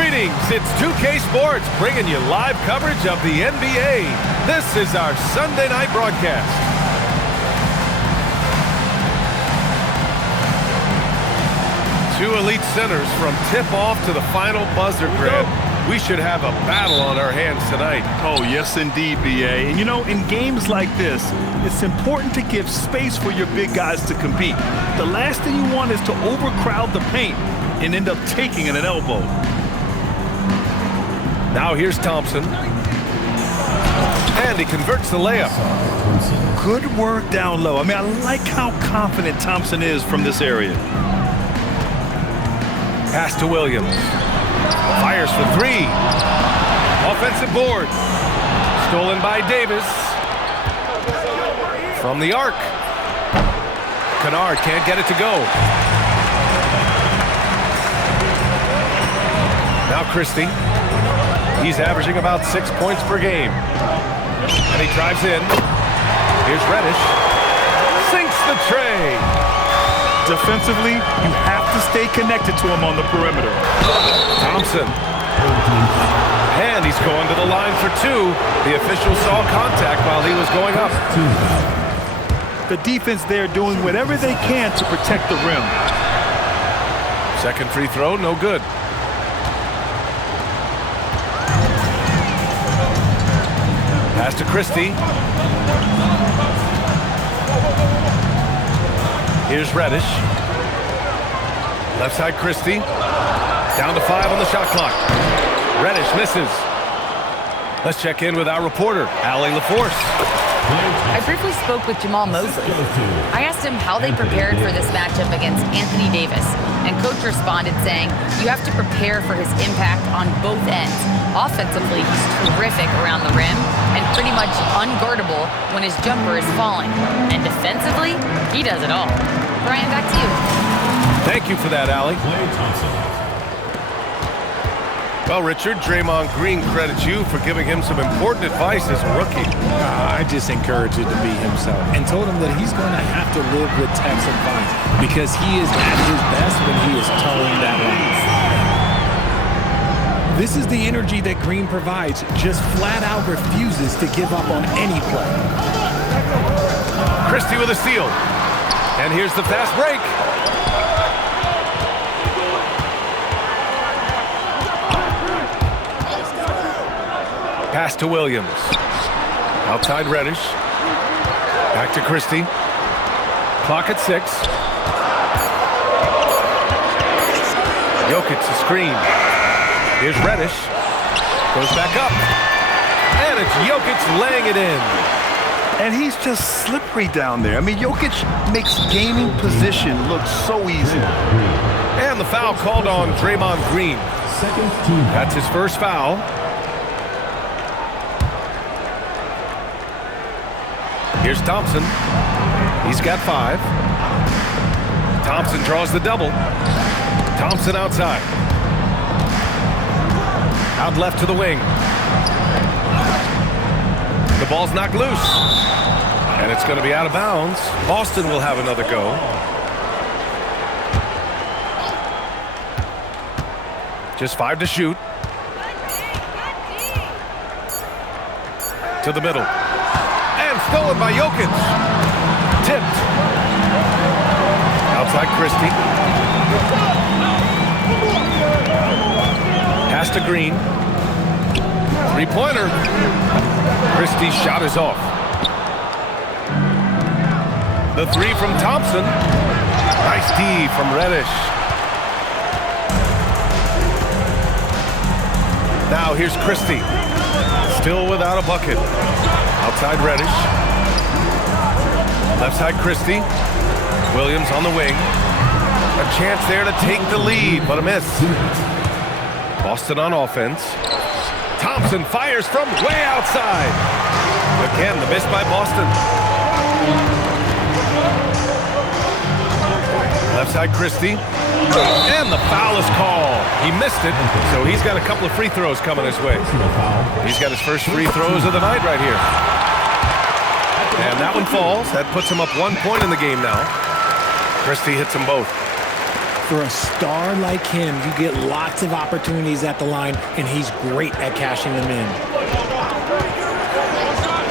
Greetings, it's 2K Sports bringing you live coverage of the NBA. This is our Sunday night broadcast. Two elite centers from tip-off to the final buzzer grab. We should have a battle on our hands tonight. Oh, yes, indeed, B.A. And, you know, in games like this, it's important to give space for your big guys to compete. The last thing you want is to overcrowd the paint and end up taking an elbow. Now here's Thompson. And he converts the layup. Good work down low. I mean, I like how confident Thompson is from this area. Pass to Williams. Fires for three. Offensive board. Stolen by Davis. From the arc. Kennard can't get it to go. Now Christie. He's averaging about 6 points per game. And he drives in. Here's Reddish. Sinks the tray. Defensively, you have to stay connected to him on the perimeter. Thompson. And he's going to the line for two. The official saw contact while he was going up. The defense there doing whatever they can to protect the rim. Second free throw, no good. Pass to Christie. Here's Reddish. Left side Christie. Down to 5 on the shot clock. Reddish misses. Let's check in with our reporter, Allie LaForce. I briefly spoke with Jamal Mosley. I asked him how they prepared for this matchup against Anthony Davis, and Coach responded saying, you have to prepare for his impact on both ends. Offensively, he's terrific around the rim and pretty much unguardable when his jumper is falling. And defensively, he does it all. Brian, back to you. Thank you for that, Allie. Well, Richard, Draymond Green credits you for giving him some important advice as a rookie. I just encouraged him to be himself and told him that he's going to have to live with Tech's advice because he is at his best when he is towing that line. This is the energy that Green provides, just flat out refuses to give up on any play. Christie with a steal. And here's the fast break. Pass to Williams. Outside Reddish. Back to Christie. Clock at 6. Jokic a screen. Here's Reddish. Goes back up. And it's Jokic laying it in. And he's just slippery down there. I mean, Jokic makes gaining position look so easy. And the foul called on Draymond Green. That's his first foul. Here's Thompson. He's got 5. Thompson draws the double. Thompson outside. Out left to the wing. The ball's knocked loose. And it's going to be out of bounds. Boston will have another go. Just 5 to shoot. To the middle. Stolen by Jokic. Tipped. Outside Christie. Pass to Green. Three-pointer. Christie's shot is off. The three from Thompson. Nice D from Reddish. Now here's Christie. Still without a bucket. Outside Reddish. Left side Christie. Williams on the wing. A chance there to take the lead, but a miss. Boston on offense. Thompson fires from way outside. Again, the miss by Boston. Left side Christie. And the foul is called. He missed it, so he's got a couple of free throws coming his way. He's got his first free throws of the night right here. And that one falls. That puts him up 1 point in the game now. Christie hits them both. For a star like him, you get lots of opportunities at the line, and he's great at cashing them in.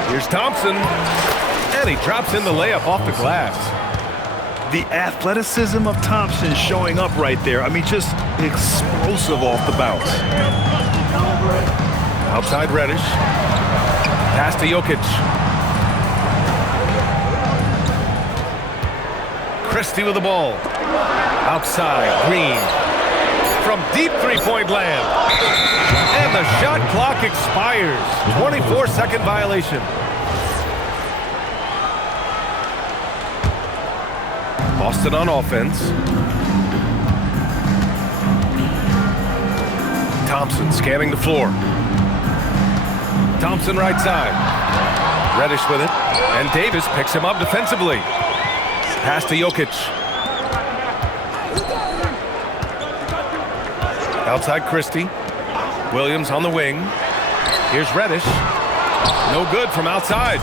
Here's Thompson, and he drops in the layup off the glass. The athleticism of Thompson showing up right there. I mean, just explosive off the bounce. Outside Reddish. Pass to Jokic. Christie with the ball. Outside, Green. From deep three-point land. And the shot clock expires. 24-second violation. Boston on offense. Thompson scanning the floor. Thompson right side. Reddish with it. And Davis picks him up defensively. Pass to Jokic. Outside Christie. Williams on the wing. Here's Reddish. No good from outside.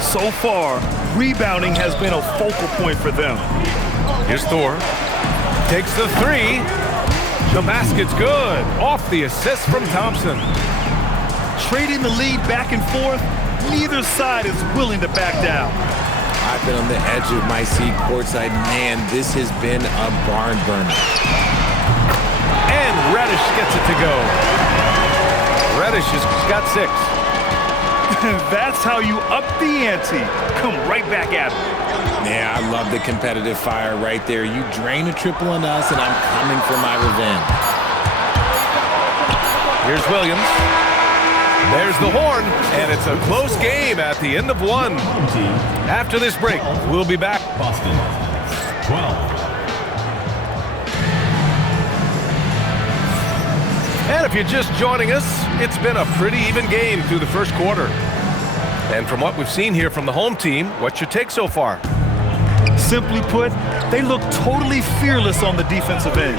So far, rebounding has been a focal point for them. Here's Thor. Takes the three. The basket's good. Off the assist from Thompson. Trading the lead back and forth, neither side is willing to back down. I've been on the edge of my seat courtside. Man, this has been a barn burner. And Reddish gets it to go. Reddish has got 6. That's how you up the ante. Come right back at him. Yeah, I love the competitive fire right there. You drain a triple on us, and I'm coming for my revenge. Here's Williams. There's the horn, and it's a close game at the end of 1. After this break, we'll be back. Boston, 12. And if you're just joining us, it's been a pretty even game through the first quarter. And from what we've seen here from the home team, what's your take so far? Simply put, they look totally fearless on the defensive end.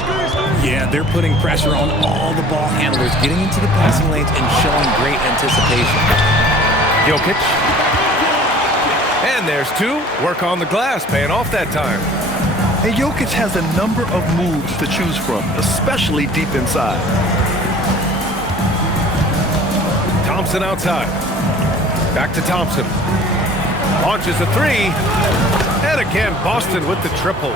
Yeah, they're putting pressure on all the ball handlers, getting into the passing lanes and showing great anticipation. Jokic. And there's 2. Work on the glass, paying off that time. And Jokic has a number of moves to choose from, especially deep inside. Thompson outside. Back to Thompson. Launches a 3. And again, Boston with the triple.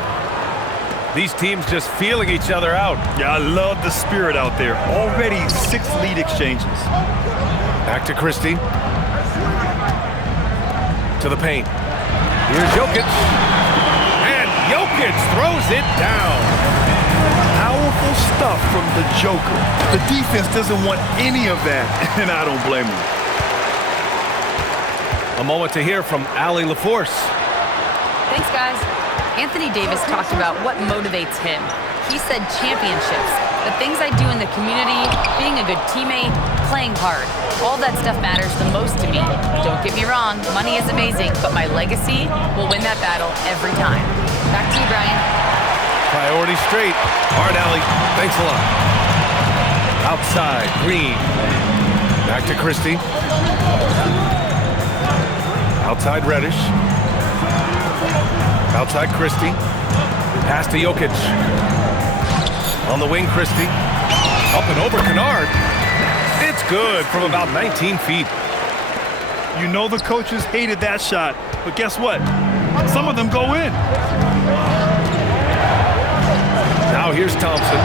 These teams just feeling each other out. Yeah, I love the spirit out there. Already 6 lead exchanges. Back to Christie. To the paint. Here's Jokic. And Jokic throws it down. Powerful stuff from the Joker. The defense doesn't want any of that, and I don't blame them. A moment to hear from Allie LaForce. Thanks, guys. Anthony Davis talked about what motivates him. He said championships, the things I do in the community, being a good teammate, playing hard. All that stuff matters the most to me. Don't get me wrong, money is amazing, but my legacy will win that battle every time. Back to you, Brian. Priority straight. Hard, Allie. Thanks a lot. Outside, Green. Back to Christie. Outside Reddish. Outside Christie. Pass to Jokic. On the wing, Christie. Up and over Kennard. It's good from about 19 feet. You know the coaches hated that shot, but guess what? Some of them go in. Now here's Thompson.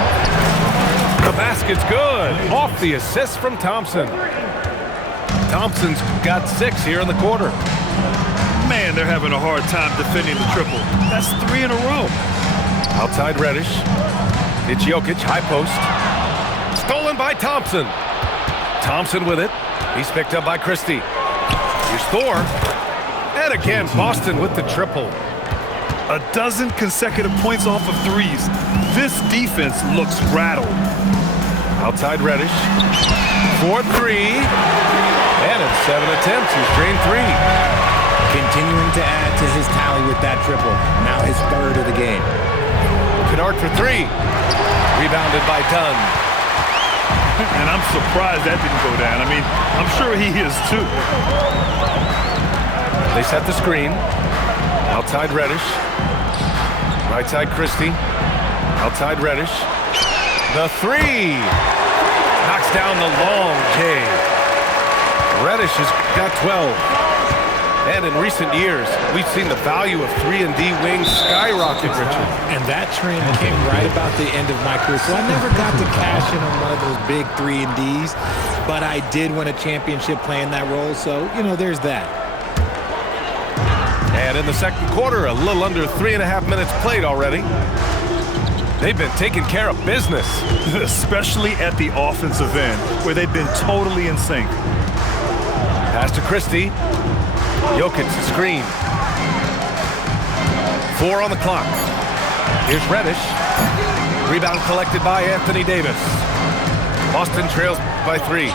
The basket's good. Off the assist from Thompson. Thompson's got 6 here in the quarter. Man, they're having a hard time defending the triple. That's 3 in a row. Outside Reddish. It's Jokic, high post. Stolen by Thompson. Thompson with it. He's picked up by Christie. Here's Thor. And again, Boston with the triple. A dozen consecutive points off of 3s. This defense looks rattled. Outside Reddish. 4-3. And in 7 attempts, he's drained 3. Continuing to add to his tally with that triple. Now his 3rd of the game. Kennard for 3. Rebounded by Dunn. And I'm surprised that didn't go down. I mean, I'm sure he is too. They set the screen. Outside Reddish. Right side Christie. Outside Reddish. The three. Knocks down the long K. Reddish has got 12. And in recent years, we've seen the value of 3-and-D wings skyrocket, Richard. And that trend came right about the end of my career. So I never got to cash in on one of those big 3-and-Ds, but I did win a championship playing that role. So, there's that. And in the second quarter, a little under 3.5 minutes played already. They've been taking care of business. Especially at the offensive end, where they've been totally in sync. Pass to Christie. Jokic screen. 4 on the clock. Here's Reddish. Rebound collected by Anthony Davis. Boston trails by 3.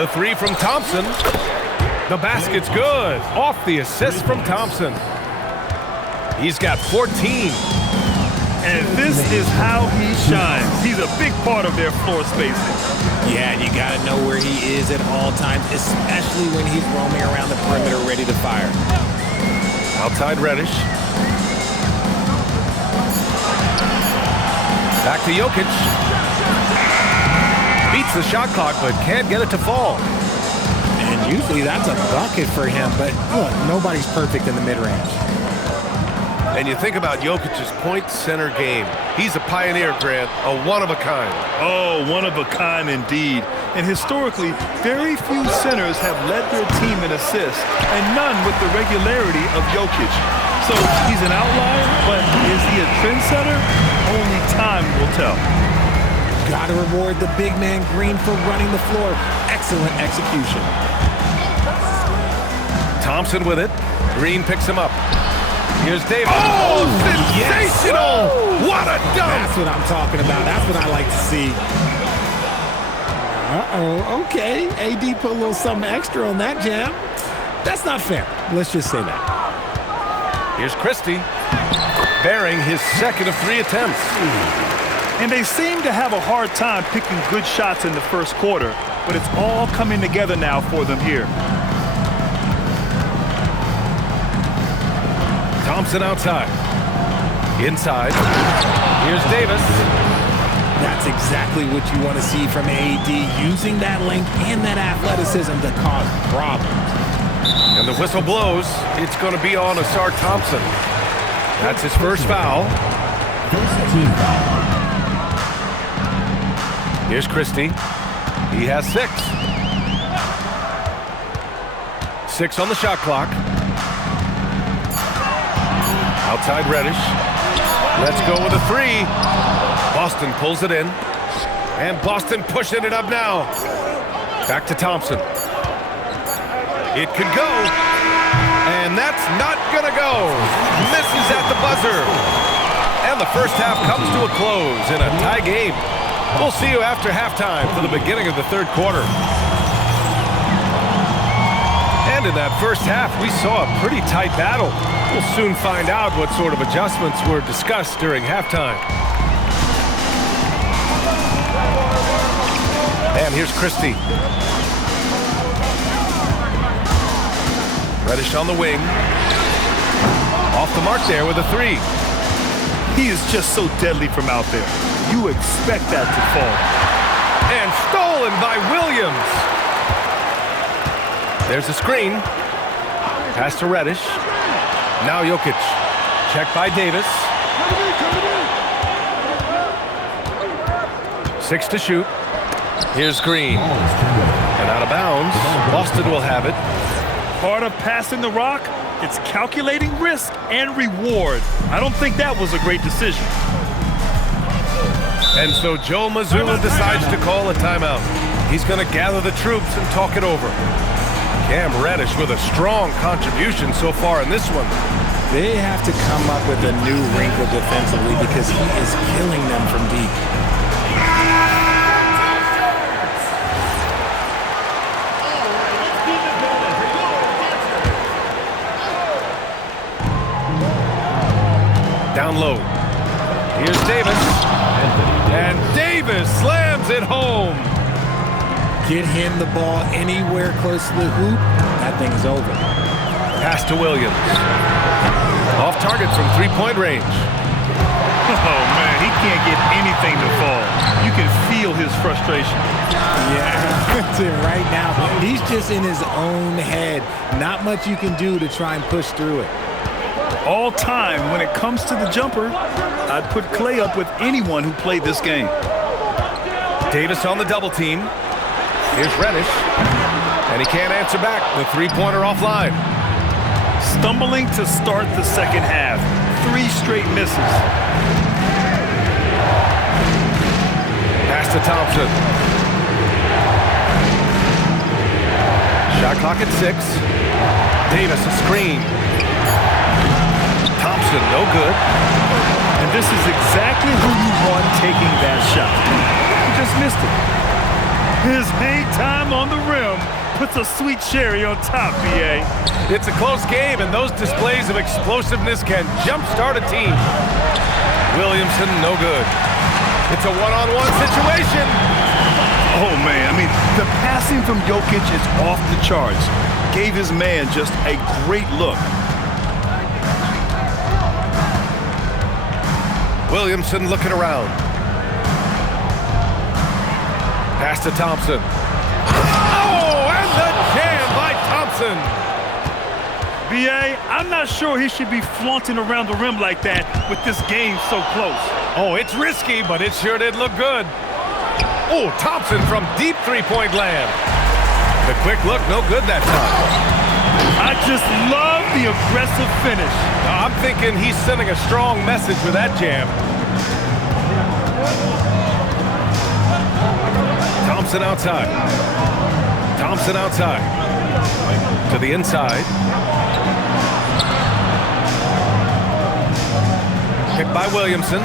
The 3 from Thompson. The basket's good. Off the assist from Thompson. He's got 14. And this is how he shines. He's a big part of their floor spacing. Yeah, and you got to know where he is at all times, especially when he's roaming around the perimeter ready to fire. Outside Reddish. Back to Jokic. Beats the shot clock, but can't get it to fall. And usually that's a bucket for him, but look, nobody's perfect in the mid-range. And you think about Jokic's point center game. He's a pioneer, Grant, a one-of-a-kind. Oh, one-of-a-kind indeed. And historically, very few centers have led their team in assists, and none with the regularity of Jokic. So he's an outlier, but is he a trendsetter? Only time will tell. Got to reward the big man Green for running the floor. Excellent execution. Thompson with it. Green picks him up. Here's Davis. Oh, sensational! Yes. What a dunk! That's what I'm talking about. That's what I like to see. Uh-oh, okay. AD put a little something extra on that jam. That's not fair. Let's just say that. Here's Christie, bearing his second of 3 attempts. And they seem to have a hard time picking good shots in the first quarter, but it's all coming together now for them here. Thompson outside. Inside. Here's Davis. That's exactly what you want to see from AD, using that length and that athleticism to cause problems. And the whistle blows. It's going to be on Ausar Thompson. That's his first foul. First team foul. Here's Christie. He has 6. 6 on the shot clock. Outside Reddish. Let's go with a 3. Boston pulls it in. And Boston pushing it up now. Back to Thompson. It could go. And that's not going to go. Misses at the buzzer. And the first half comes to a close in a tie game. We'll see you after halftime for the beginning of the third quarter. And in that first half, we saw a pretty tight battle. We'll soon find out what sort of adjustments were discussed during halftime. And here's Christie. Reddish on the wing. Off the mark there with a 3. He is just so deadly from out there. You expect that to fall. And stolen by Williams. There's a screen. Pass to Reddish. Now Jokic. Check by Davis. 6 to shoot. Here's Green. And out of bounds. Boston will have it. Part of passing the rock, it's calculating risk and reward. I don't think that was a great decision. And so Joe Mazzulla decides to call a timeout. He's going to gather the troops and talk it over. Cam Reddish with a strong contribution so far in this one. They have to come up with a new wrinkle defensively because he is killing them from deep. Down low. Here's Davis. And Davis slams it home. Get him the ball anywhere close to the hoop, that thing's over. Pass to Williams. Off target from 3-point range. Oh, man, he can't get anything to fall. You can feel his frustration. Yeah, that's it right now. He's just in his own head. Not much you can do to try and push through it. All time, when it comes to the jumper, I'd put Klay up with anyone who played this game. Davis on the double team. Here's Reddish. And he can't answer back. The three-pointer offline. Stumbling to start the second half. 3 straight misses. Pass to Thompson. Shot clock at 6. Davis a screen. Thompson no good. And this is exactly who you want taking that shot. He just missed it. His hang time on the rim puts a sweet cherry on top, B.A. It's a close game, and those displays of explosiveness can jumpstart a team. Williamson, no good. It's a one-on-one situation. Oh, man, I mean, the passing from Jokic is off the charts. Gave his man just a great look. Williamson looking around. Pass to Thompson. Oh, and the jam by Thompson. B.A., I'm not sure he should be flaunting around the rim like that with this game so close. Oh, it's risky, but it sure did look good. Oh, Thompson from deep three-point land. The quick look, no good that time. I just love the aggressive finish. I'm thinking he's sending a strong message with that jam. Thompson outside. Thompson outside. To the inside. Picked by Williamson.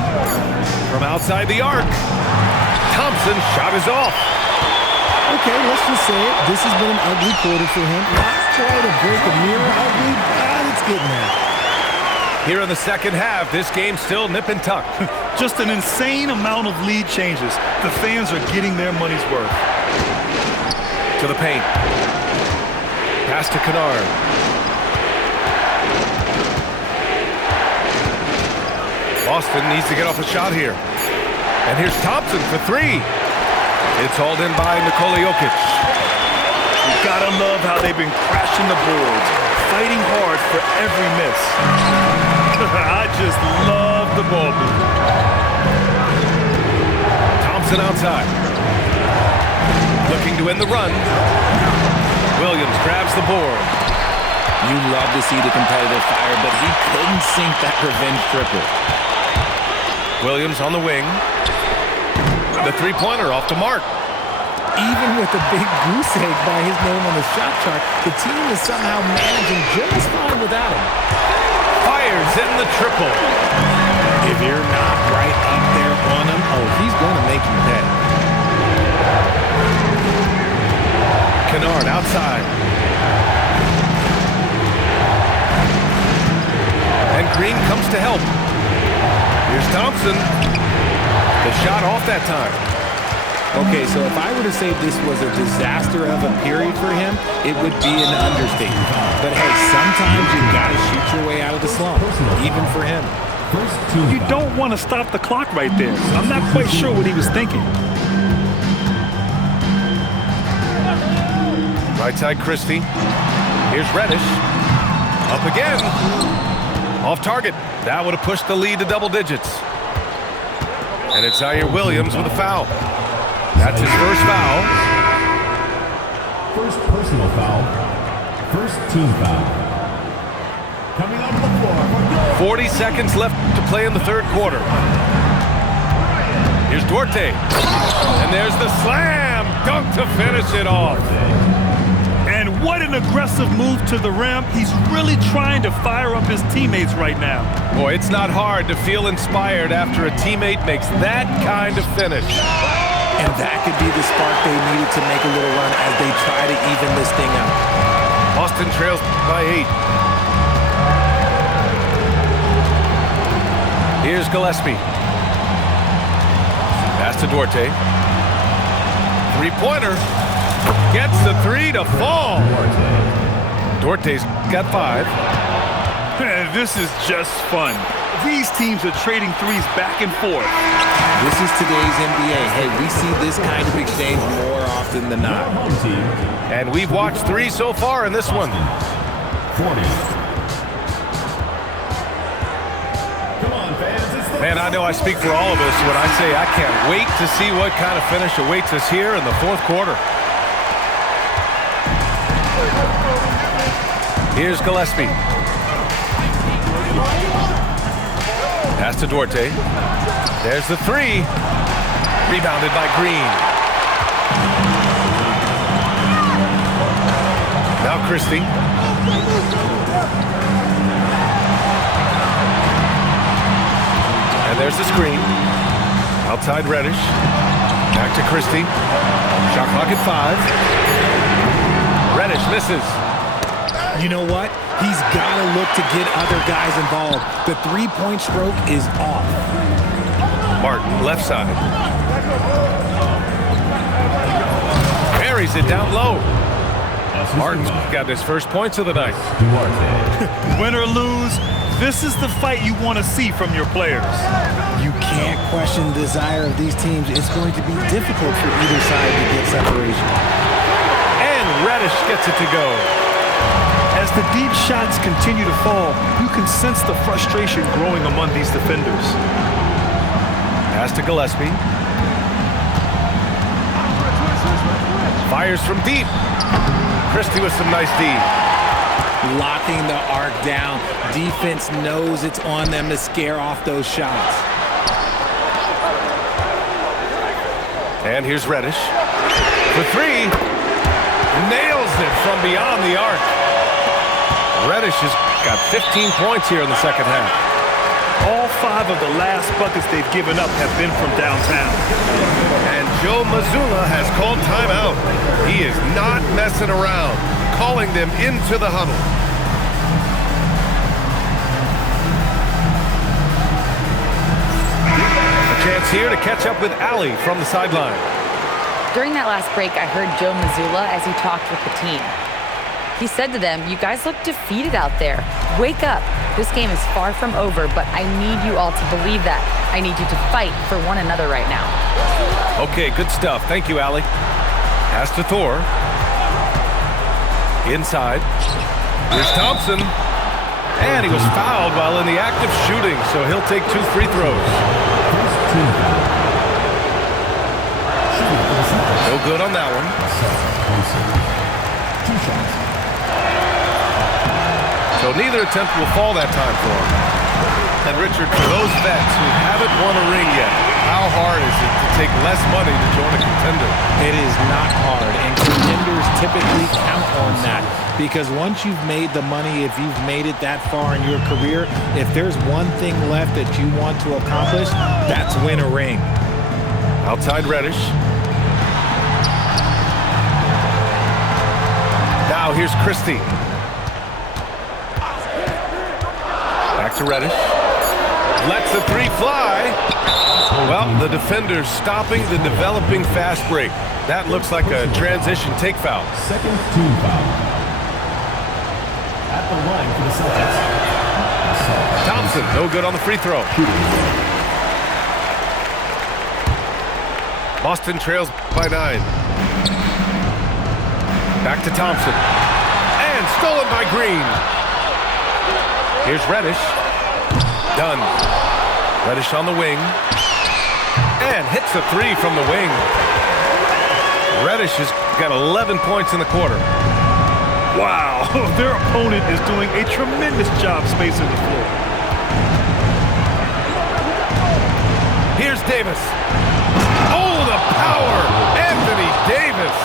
From outside the arc. Thompson's shot is off. Okay, let's just say it. This has been an ugly quarter for him. Not quite a break of mirror ugly, but it's getting there. Here in the second half, this game's still nip and tuck. Just an insane amount of lead changes. The fans are getting their money's worth. To the paint. Pass to Kennard. Boston needs to get off a shot here. And here's Thompson for 3. It's hauled in by Nikola Jokic. You gotta love how they've been crashing the boards, fighting hard for every miss. I just love the ball movement. Thompson outside. Looking to win the run. Williams grabs the board. You love to see the competitive fire, but he couldn't sink that revenge triple. Williams on the wing. The three-pointer off the mark. Even with a big goose egg by his name on the shot chart, the team is somehow managing just fine without him. Fires in the triple. If you're not right up there on him, oh, he's going to make you pay. Kennard outside. And Green comes to help. Here's Thompson. The shot off that time. Okay, so if I were to say this was a disaster of a period for him, it would be an understatement. But hey, sometimes you got to shoot your way out of the slump, even for him. You don't want to stop the clock right there. I'm not quite sure what he was thinking. Right side Christie. Here's Reddish. Up again. Off target. That would have pushed the lead to double digits. And it's Zaire Williams with a foul. That's his first foul. First personal foul. First team foul. Coming onto the floor. 40 seconds left to play in the third quarter. Here's Duarte. And there's the slam dunk to finish it off. And what an aggressive move to the rim. He's really trying to fire up his teammates right now. Boy, it's not hard to feel inspired after a teammate makes that kind of finish. And that could be the spark they needed to make a little run as they try to even this thing out. Boston trails by 8. Here's Gillespie. Pass to Duarte. Three-pointer. Gets the 3 to fall. Duarte's got 5. This is just fun. These teams are trading threes back and forth. This is today's NBA. Hey, we see this kind of exchange more often than not. Home team, And we've watched 3 so far in this one. 40. Come on, fans. It's the Man, I know I speak for all of us when I say I can't wait to see what kind of finish awaits us here in the fourth quarter. Here's Gillespie. Pass to Duarte. There's the 3. Rebounded by Green. Now Christie. And there's the screen. Outside Reddish. Back to Christie. Shot clock at 5. Reddish misses. You know what? He's got to look to get other guys involved. The three-point stroke is off. Martin, left side. Buries it down low. Martin's got his first points of the night. Duarte. Win or lose, this is the fight you want to see from your players. You can't question the desire of these teams. It's going to be difficult for either side to get separation. And Reddish gets it to go. As the deep shots continue to fall, you can sense the frustration growing among these defenders. Pass to Gillespie. Fires from deep. Christie with some nice D. Locking the arc down. Defense knows it's on them to scare off those shots. And here's Reddish. For 3. Nails it from beyond the arc. Reddish has got 15 points here in the second half. All 5 of the last buckets they've given up have been from downtown. And Joe Mazzulla has called timeout. He is not messing around, calling them into the huddle. A chance here to catch up with Allie from the sideline. During that last break, I heard Joe Mazzulla as he talked with the team. He said to them, "You guys look defeated out there. Wake up. This game is far from over, but I need you all to believe that. I need you to fight for one another right now." Okay, good stuff. Thank you, Allie. Pass to Thor. Inside. Here's Thompson. And he was fouled while in the act of shooting, so he'll take 2 free throws. First team foul. Shooting for the Celtics. No good on that one. 2 shots. So neither attempt will fall that time for him. And Richard, for those vets who haven't won a ring yet, how hard is it to take less money to join a contender? It is not hard, and contenders typically count on that. Because once you've made the money, if you've made it that far in your career, if there's one thing left that you want to accomplish, that's win a ring. Outside Reddish. Now here's Christie. Back to Reddish. Lets the 3 fly. Well, the defender's stopping the developing fast break. That looks like a transition take foul. Second team foul. At the line for the Celtics. Thompson, no good on the free throw. Boston trails by 9. Back to Thompson. And stolen by Green. Here's Reddish. Done. Reddish on the wing. And hits a 3 from the wing. Reddish has got 11 points in the quarter. Wow, their opponent is doing a tremendous job spacing the floor. Here's Davis. Oh, the power! Anthony Davis.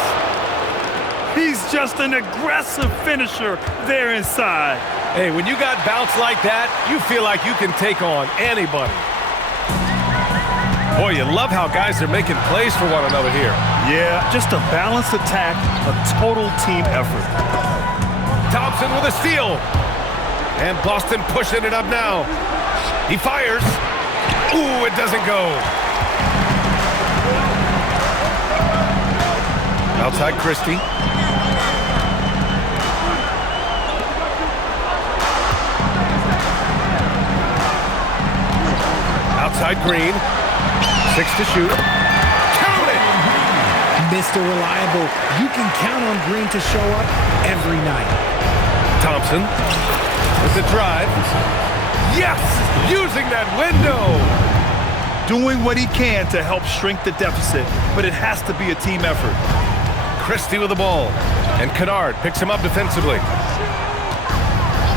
He's just an aggressive finisher there inside. Hey, when you got bounce like that, you feel like you can take on anybody. Boy, you love how guys are making plays for one another here. Yeah, just a balanced attack, a total team effort. Thompson with a steal. And Boston pushing it up now. He fires. Ooh, it doesn't go. Outside Christie. Outside Green. 6 to shoot. Count it! Mr. Reliable, you can count on Green to show up every night. Thompson with the drive. Yes! Using that window! Doing what he can to help shrink the deficit, but it has to be a team effort. Christie with the ball. And Kennard picks him up defensively.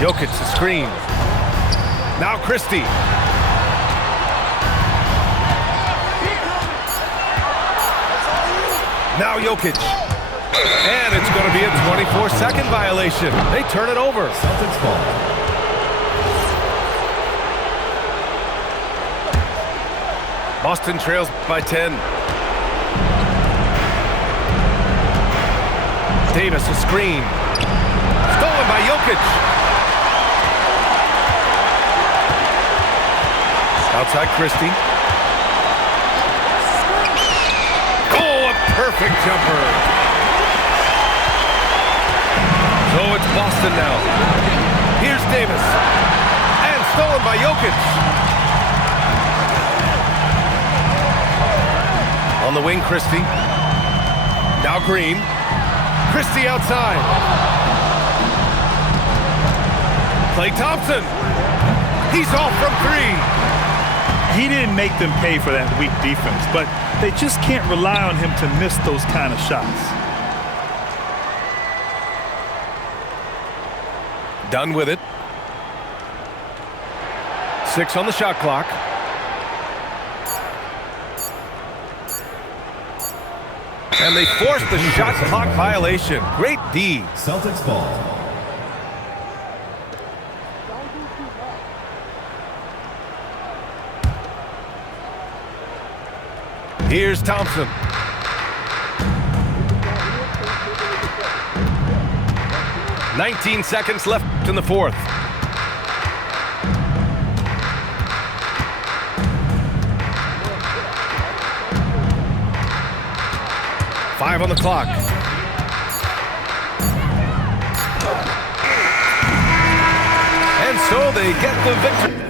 Jokic the screen. Now Christie. Now Jokic. And it's going to be a 24-second violation. They turn it over. Celtics ball. Boston trails by 10. Davis, a screen. Stolen by Jokic. Outside Christie. Oh, a perfect jumper. So it's Boston now. Here's Davis. And stolen by Jokic. On the wing, Christie. Now Green. Christie outside. Klay Thompson. He's off from 3. He didn't make them pay for that weak defense, but they just can't rely on him to miss those kind of shots. Done with it. 6 on the shot clock. And they forced the shot clock violation. Great D. Celtics ball. Here's Thompson. "19 seconds left in the fourth. Five on the clock. And so they get the victory.